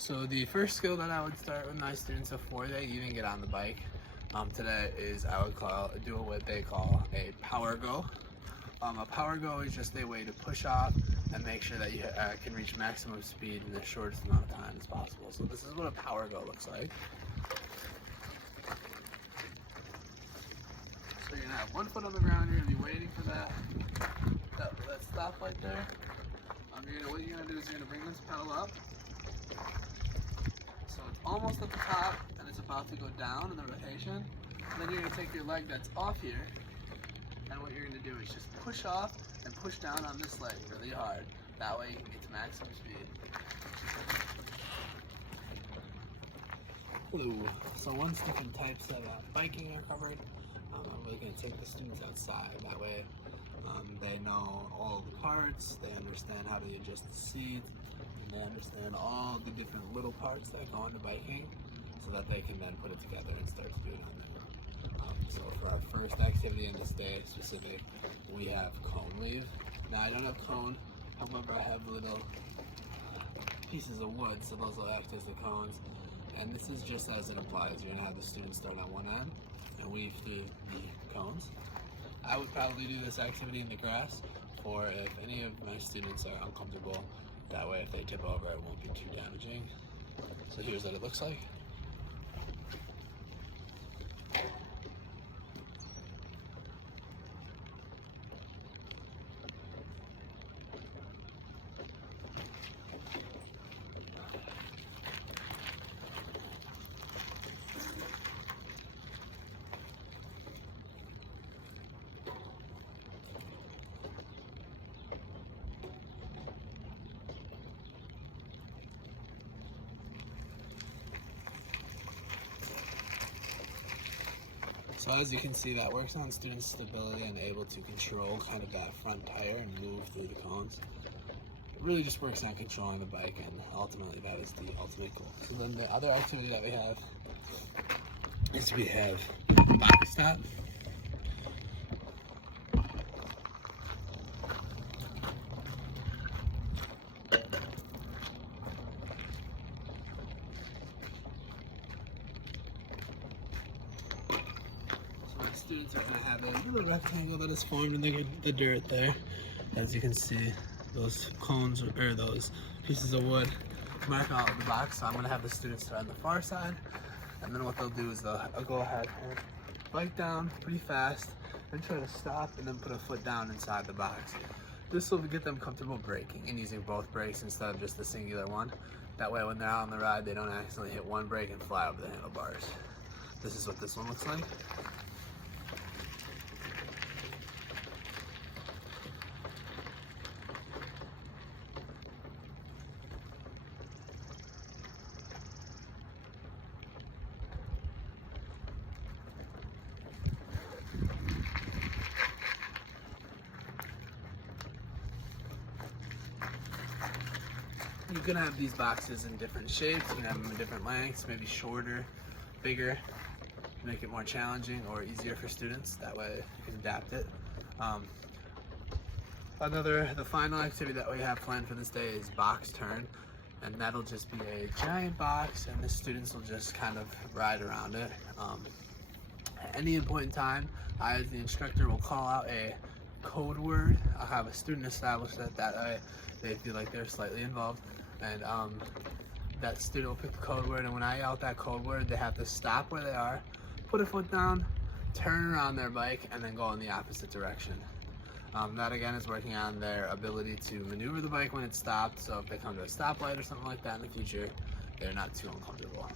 So the first skill that I would start with my students before they even get on the bike today is I would do what they call a power go. A power go is just a way to push off and make sure that you can reach maximum speed in the shortest amount of time as possible. So this is what a power go looks like. So you're gonna have one foot on the ground. You're gonna be waiting for that stoplight there. What you're gonna do is you're gonna bring this pedal up. So it's almost at the top and it's about to go down in the rotation. And then you're gonna take your leg that's off here, and what you're gonna do is just push off and push down on this leg really hard. That way you can get to maximum speed. Hello. So once different types of biking are covered, I'm really gonna take the students outside. That way they know all the parts, they understand how to adjust the seat, and they understand all the different little parts that go into biking so that they can then put it together and start to do it on their own. So for our first activity in this day specific, we have cone weave. Now I don't have cone, however I have little pieces of wood, so those will act as the cones. And this is just as it applies. You're gonna have the students start on one end and weave through the cones. I would probably do this activity in the grass, or if any of my students are uncomfortable, that way if they tip over it won't be too damaging. So here's what it looks like. So as you can see, that works on students' stability and able to control kind of that front tire and move through the cones. It really just works on controlling the bike, and ultimately that is the ultimate goal. So then the other activity that we have is we have box stop. Students are going to have a little rectangle that is formed in the dirt there. As you can see, those cones or those pieces of wood mark out the box. So I'm going to have the students start on the far side, and then what they'll do is they'll go ahead and bike down pretty fast and try to stop and then put a foot down inside the box. This will get them comfortable braking and using both brakes instead of just the singular one. That way when they're out on the ride, they don't accidentally hit one brake and fly over the handlebars. This is what this one looks like. You can have these boxes in different shapes. You can have them in different lengths, maybe shorter, bigger, make it more challenging or easier for students. That way you can adapt it. The final activity that we have planned for this day is box turn, and that'll just be a giant box, and the students will just kind of ride around it. At any point in time, I, as the instructor, will call out a code word. I'll have a student establish that way they feel like they're slightly involved, and that student will pick the code word, and when I yell out that code word, they have to stop where they are, put a foot down, turn around their bike, and then go in the opposite direction. That again is working on their ability to maneuver the bike when it's stopped, so if they come to a stoplight or something like that in the future, they're not too uncomfortable.